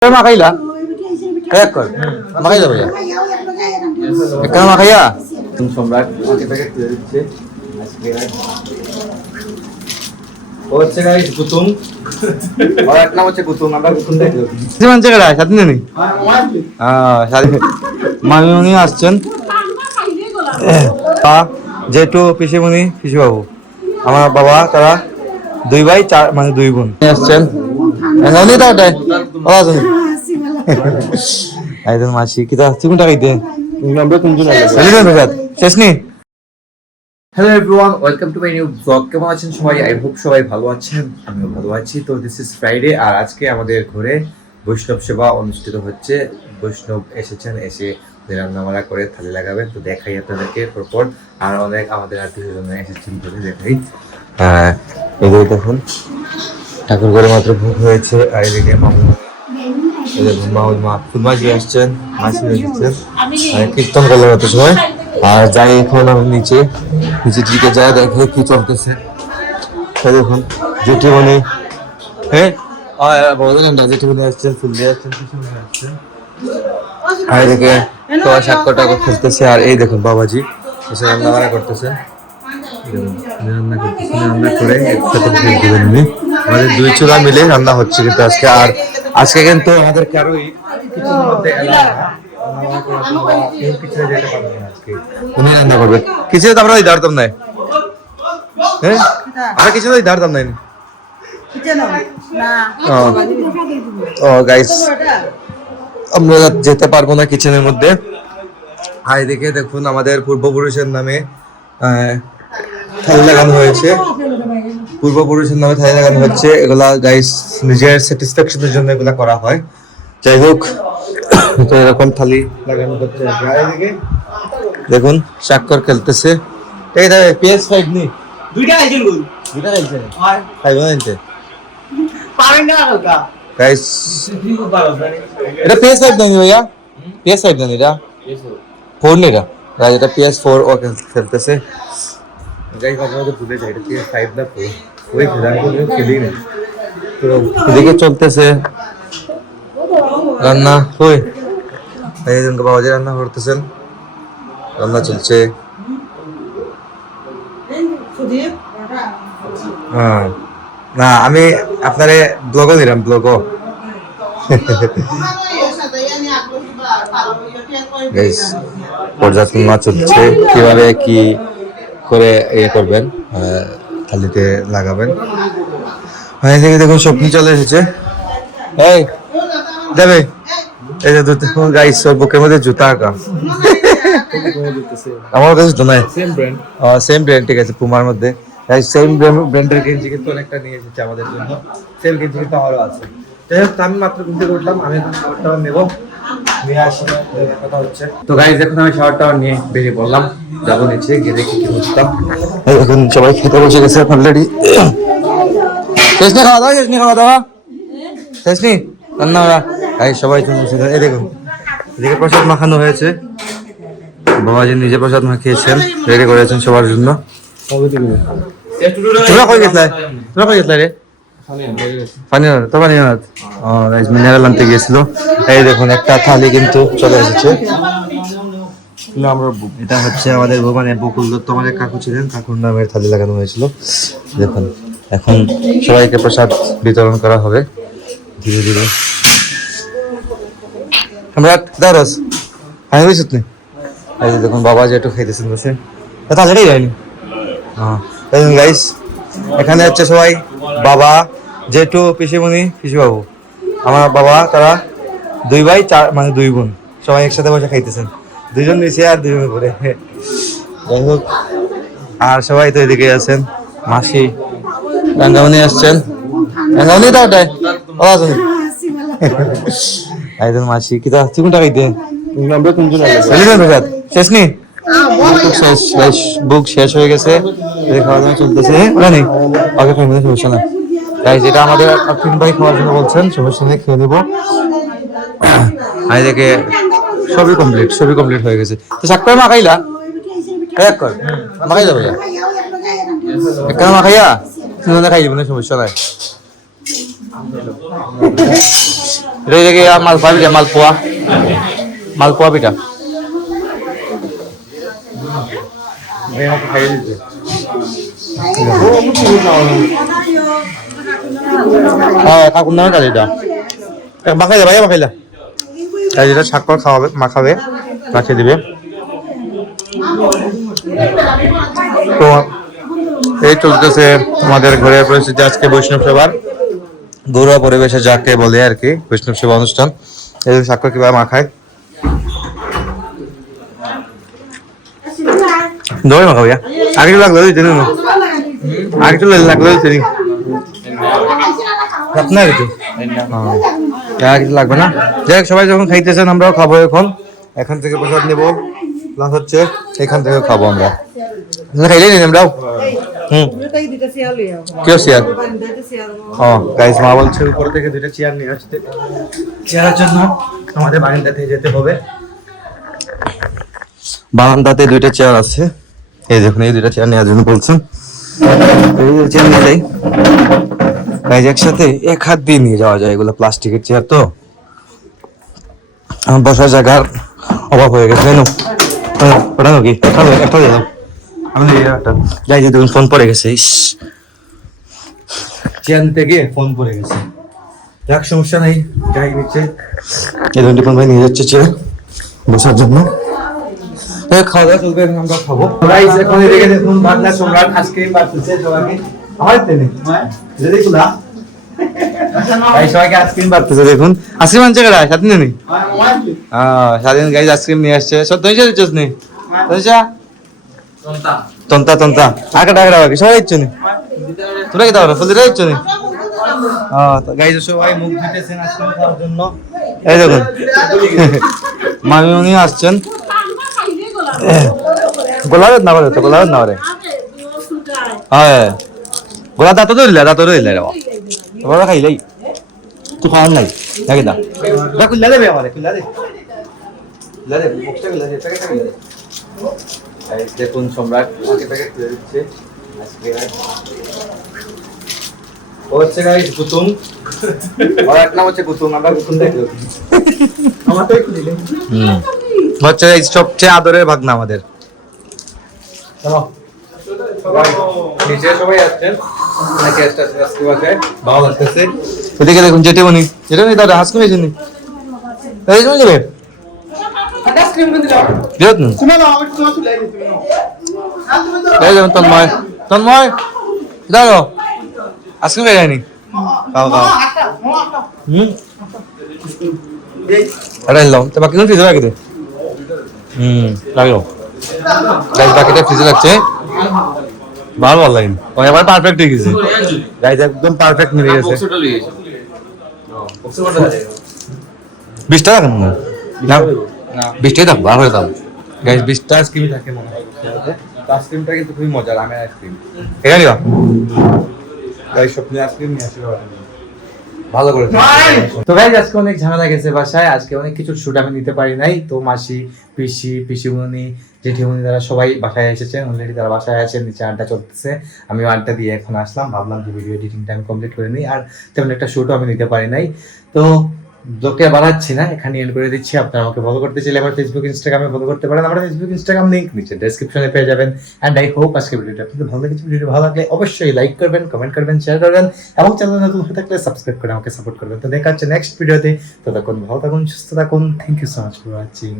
Makaila? Kaya kol. Makaila ba yan? Ikaw makaya? সম্রাট আমাকে থেকে তুলে দিচ্ছে আজকে ও হচ্ছে গাইস গুতুম আর এক নাম হচ্ছে গুতুম আমরা গুতুম দেখব জীবন জায়গা সাথে নেই সাথে মামিমণি আসছেন জেঠু পিসিমণি পিসিবাবু আমার বাবা তারা দুই ভাই চার মানে দুই বোন আসছেন এমনি তো ওটাই বাবা শুনুন একদম মাসি কি তা চিকুন টাকাইতে আমরা কোনজন শেষ নেই। Hello everyone, welcome to my new blog. কেমন আছেন সবাই? আই হোপ সবাই ভালো আছেন, আমিও ভালো আছি। তো দিস ইজ ফ্রাইডে আর আজকে আমাদের ঘরে বৈষ্ণব সেবা অনুষ্ঠিত হচ্ছে। বৈষ্ণব এসেছেন, এসে রান্নাবাড়া করে থালি লাগাবেন। তো দেখাই আপনাদেরকে পরপর। আর অনেক আমাদের আত্মীয়স্বজন এসেছেন বলে দেখাই। এদিকে দেখুন ঠাকুর ঘরে মাত্র ভোগ হয়েছে। আর এদিকে ফুলমাঝি আসছেন, মাসি এসেছেন, কীর্তন করলো এত সময়। আর যাই এখন আমি নিচের দিকে যাই দেখে কি চলতেছে। দেখুন জেঠিমণি জেঠিমণি আসছেন, ফুল দিয়ে আসছেন, আসছেন। আর এদিকে সবাই সাক্ষর টাকা খেলতেছে। আর এই দেখুন বাবাজি এসে রান্না বান্না করতেছেন। রান্না করে একসাথে দিবেন উনি। আমাদের দুই চুলা মিলে রান্না হচ্ছে কিন্তু আজকে কিন্তু আমাদের কারোই কিচেনের মধ্যে উনি রান্না করবে। কিচেনে তো আমরা দাঁড়াতাম নাই, হ্যাঁ আমরা কিচেনে দাঁড়াতাম নাই। ও গাইস আমরা যেতে পারবো না কিচেনের মধ্যে। আর এদিকে দেখুন আমাদের পূর্বপুরুষের নামে থালি লাগানো হয়েছে। পূর্বপুরুষের নামে থালি লাগানো হচ্ছে। এগুলা গাইস নিজের স্যাটিসফ্যাকশনের জন্য এগুলা করা হয়। যাই হোক তো এরকম থালি লাগানো হচ্ছে। দেখুন স্বাক্ষর খেলতেছে। এই দাদা PS5 নি দুইটা আইছেন গুল দুইটা আইছেন খাইব না এতে পারেন না কাকা গাইস এটা PS5 দেন ভাইয়া, PS5 দেন এটা PS4 নি এটা গাইস, এটা PS4 ও খেলতেছে। গাইস আপনাদের ভুলে যাই এটা PS5 না ওই খেলাগুলো খেলি না। তো এদিকে চলতেছে রান্না। ওই এইদিন বাবাজি রান্না করতেছেন, রান্না চলছে। হ্যাঁ না আমি আপনারে ব্লগও দিলাম, ব্লগও পর্যালোচনা চলছে কিভাবে কি করে ইয়ে করবেন, থালিতে লাগাবেন। এদিকে দেখুন সবজি চলে এসেছে। এই দেবে এই যে গাইস বুকের মধ্যে জুতা আঁকা আমার কাছে তো নাই, সেম ব্র্যান্ড ঠিক আছে পুমার মধ্যে। সেম ব্র্যান্ডের গেঞ্জি কিন্তু অনেকটা নিয়ে এসেছে আমাদের জন্য। সেম গেঞ্জি কিন্তু আমারও আছে। যাই হোক আমি মাত্র কিনতে করলাম, আমি এখন শাওয়ার টাওয়ার নেবো, নিয়ে আসি কথা হচ্ছে। তো গাইস এখন আমি শাওয়ার টাওয়ার নিয়ে বেরিয়ে পড়লাম, যাবো নিচে গিয়ে দেখি কি হচ্ছিলাম। এখন সবাই খেতে বসে গেছে অলরেডি। শেষ নি খাওয়া দাওয়া, শেষ নি খাওয়া দাওয়া, শেষ নি রান্না ওরা গাইস সবাই বসে। এই দেখুন এদিকে প্রসাদ মাখানো হয়েছে, বাবাজি নিজে প্রসাদ মাখিয়েছেন, রেডি করেছেন সবার জন্য। তোরা কই গেছলা, তোরা কই গেছলা রে? মিনারেল আনতে গিয়েছিল। এই দেখুন একটা থালি কিন্তু চলে এসেছে। এটা হচ্ছে আমাদের ভগবানের বকুল দত্ত আমাদের কাকু ছিলেন, কাকুর নামের থালি লাগানো হয়েছিল। দেখুন এখন সবাইকে প্রসাদ বিতরণ করা হবে ধীরে ধীরে। আমরা দারস আমি বুঝছি তুই এই দেখুন বাবা যে একটু খাইতেছেন বসে, তাহলে যায়নি। হ্যাঁ গাইস এখানে হচ্ছে সবাই বাবা জেঠু পিসিমণি পিসিবাবু আমার বাবা তারা দুই ভাই চার মানে দুই বোন সবাই একসাথে বসে খাইতেছেন। দুজন নিচে আর দুজন উপরে। যাই হোক আর সবাই তো এদিকে আছেন। মাসি রাঙ্গামণি আসছেন, রাঙ্গামণি তো ওটাই একজন মাসি কি তা চিকুন টাকাইতে আমরা কোনজন শেষ নি বুক শেষ হয়ে গেছে, খাওয়া দাওয়া চলতেছে। ওরা নেই আগে খাই সমস্যা না গাইস, এটা আমাদের তিন ভাই খাওয়ার জন্য বলছেন, সমস্যা নেই খেয়ে নেবো। দেখে সবই কমপ্লিট হয়ে গেছে। তো সাক্ষর মাখাইলা এক কর মাখাই যাবে একটা মাখাইয়া খাই দিব না, সমস্যা নাই। দেখি মালপোয়া পিঠা, মালপোয়া পিঠা খাইয়ে দিচ্ছে। হ্যাঁ কাকুর নামে কালিটা মাখাইলে ভাইয়া মাখাইলা যেটা স্বাক্ষর খাওয়াবে মাখাবে মাখিয়ে দিবে। তো এই চলতেছে আমাদের ঘরের পরিস্থিতি আজকে বৈষ্ণব সেবার ঘরোয়া পরিবেশে যাকে বলে আর কি বৈষ্ণব সেবা অনুষ্ঠান। এই স্বাক্ষর কিভাবে মাখায় দই মাখাবো আগে লাগলো আগে তো লাগলো আপনার কিছু কিছু লাগবে না। যাই হোক সবাই যখন খাইতেছেন আমরাও খাবো। এখন থেকে প্রসাদ নেবো প্লাস হচ্ছে এখান থেকে খাবো আমরা খাইলে নিন আমরাও। কেউ চেয়ার গাইস মা বলছে উপর থেকে 2টা চেয়ার নিয়ে আসতে। চেয়ারের জন্য আমাদের বারান্দাতে যেতে হবে। বারান্দাতে 2টা চেয়ার আছে। এই দেখুন এই 2টা চেয়ার নেওয়ার জন্য বলছেন। এই চেয়ার নিয়ে যাই গাইস একসাথে এক হাত দিয়ে নিয়ে যাওয়া যায়। এগুলো প্লাস্টিকের চেয়ার তো বসার জায়গার অভাব হয়ে গেছে। ওটা নাকি একটা দিয়ে দাও আমি যাই যে দেখুন ফোন পড়ে গেছে। চেয়ার নিতে গিয়ে ফোন পড়ে গেছে। যাক সমস্যা নেই যাই নিচ্ছে। এই ধরুন টিপন ভাই নিয়ে যাচ্ছে চেয়ার বসার জন্য। খাওয়া দাওয়া চলবে এখন আমরা খাবো। এখন এদিকে দেখুন বাংলা সম্রাট আইসক্রিম পাচ্ছে সবাইকে আমার সবাইকে আইসক্রিম পাচ্ছে দেখুন। আইসক্রিম আনছে কেডা স্বাধীন নেই স্বাধীন গাইজ আইসক্রিম নিয়ে আসছে সব দইসা দিচ্ছিস নি দইসা তন্তা তন্তা আগে ডাকে ডাকে সবাই ইচ্ছ নি তোরা কি দাও ফুল দিতে ইচ্ছ নি গাইজ সবাই মুখ ধুইতেছেন আইসক্রিম খাওয়ার জন্য। এই দেখুন মামি উনি আসছেন। গোলাবেদ না করে তো গোলাবেদ না করে হ্যাঁ গোলা দাঁত ধরলে রে বাবা খাইলাই তুই খাওয়ার নাই দেখে দা খুললা দেবে আমার খুললা দে দেখুন সম্রাট খুলে দিচ্ছে ও হচ্ছে গাইস কুতুম আর এক নাম হচ্ছে কুতুম। আমরা কুতুম দেখি আমারটাই খুলিলে হচ্ছে সবচেয়ে আদরের ভাগনা আমাদের। নিচে সবাই আসছেন ভালো লাগতেছে। এদিকে দেখুন জেঠিমণি দাদা হাস কমেছে নি এই জন্য যাবে তন্ময় তন্ময় দাঁড়ো আইসক্রিম খাই যায়নি খাও খাও এটা এলাম তো বাকি ফ্রিজে রাখি দে রাখো বাকিটা ফ্রিজে রাখছে। ভালো লাগে এবার পারফেক্ট হয়ে গেছে গাইজ একদম পারফেক্ট মিলে গেছে। 20 টাকা কেন না 20 টাকা দাম ভালো দাম গাইজ 20টা আইসক্রিম থাকে মনে হয়। আইসক্রিমটা কিন্তু খুবই মজার আমের আইসক্রিম এটা নিও গাইজ সব আইসক্রিম নিয়ে আসবে ভালো করে। তো গাইজ আজকে অনেক ঝামেলা গেছে বাসায়। আজকে অনেক কিছু শুট আমি নিতে পারি নাই। তো মাসি পিসিমণি জেঠিমণি তারা সবাই বাসায় এসেছেন অলরেডি। তারা বাসায় আছেন নিচে আড্ডা চলতেছে। আমি আড্ডা দিয়ে এখন আসলাম ভাবলাম যে ভিডিও এডিটিংটা আমি কমপ্লিট করে নিই। আর তেমন একটা শুটও আমি নিতে পারি নাই। তো লোকে বাড়াচ্ছি না এখানে এন্ড করে দিচ্ছি। আপনারা আমাকে ফলো করতে চাইলে আমার ফেসবুক ইনস্টাগ্রামে ফলো করতে পারেন। আমার ফেসবুক ইনস্টাগ্রাম লিংক নিচে ডেসক্রিপশনে পেয়ে যাবেন। অ্যান্ড আই হোপ আজকে ভিডিওটা আপনাদের ভালো লেগেছে। ভিডিওটা ভালো লাগলে অবশ্যই লাইক করবেন, কমেন্ট করবেন, শেয়ার করবেন এবং চ্যানেলে নতুন হয়ে থাকলে সাবস্ক্রাইব করে আমাকে সাপোর্ট করবেন। তো দেখা হচ্ছে নেক্সট ভিডিওতে। ততক্ষণ ভালো থাকুন, সুস্থ থাকুন। Thank you so much for watching.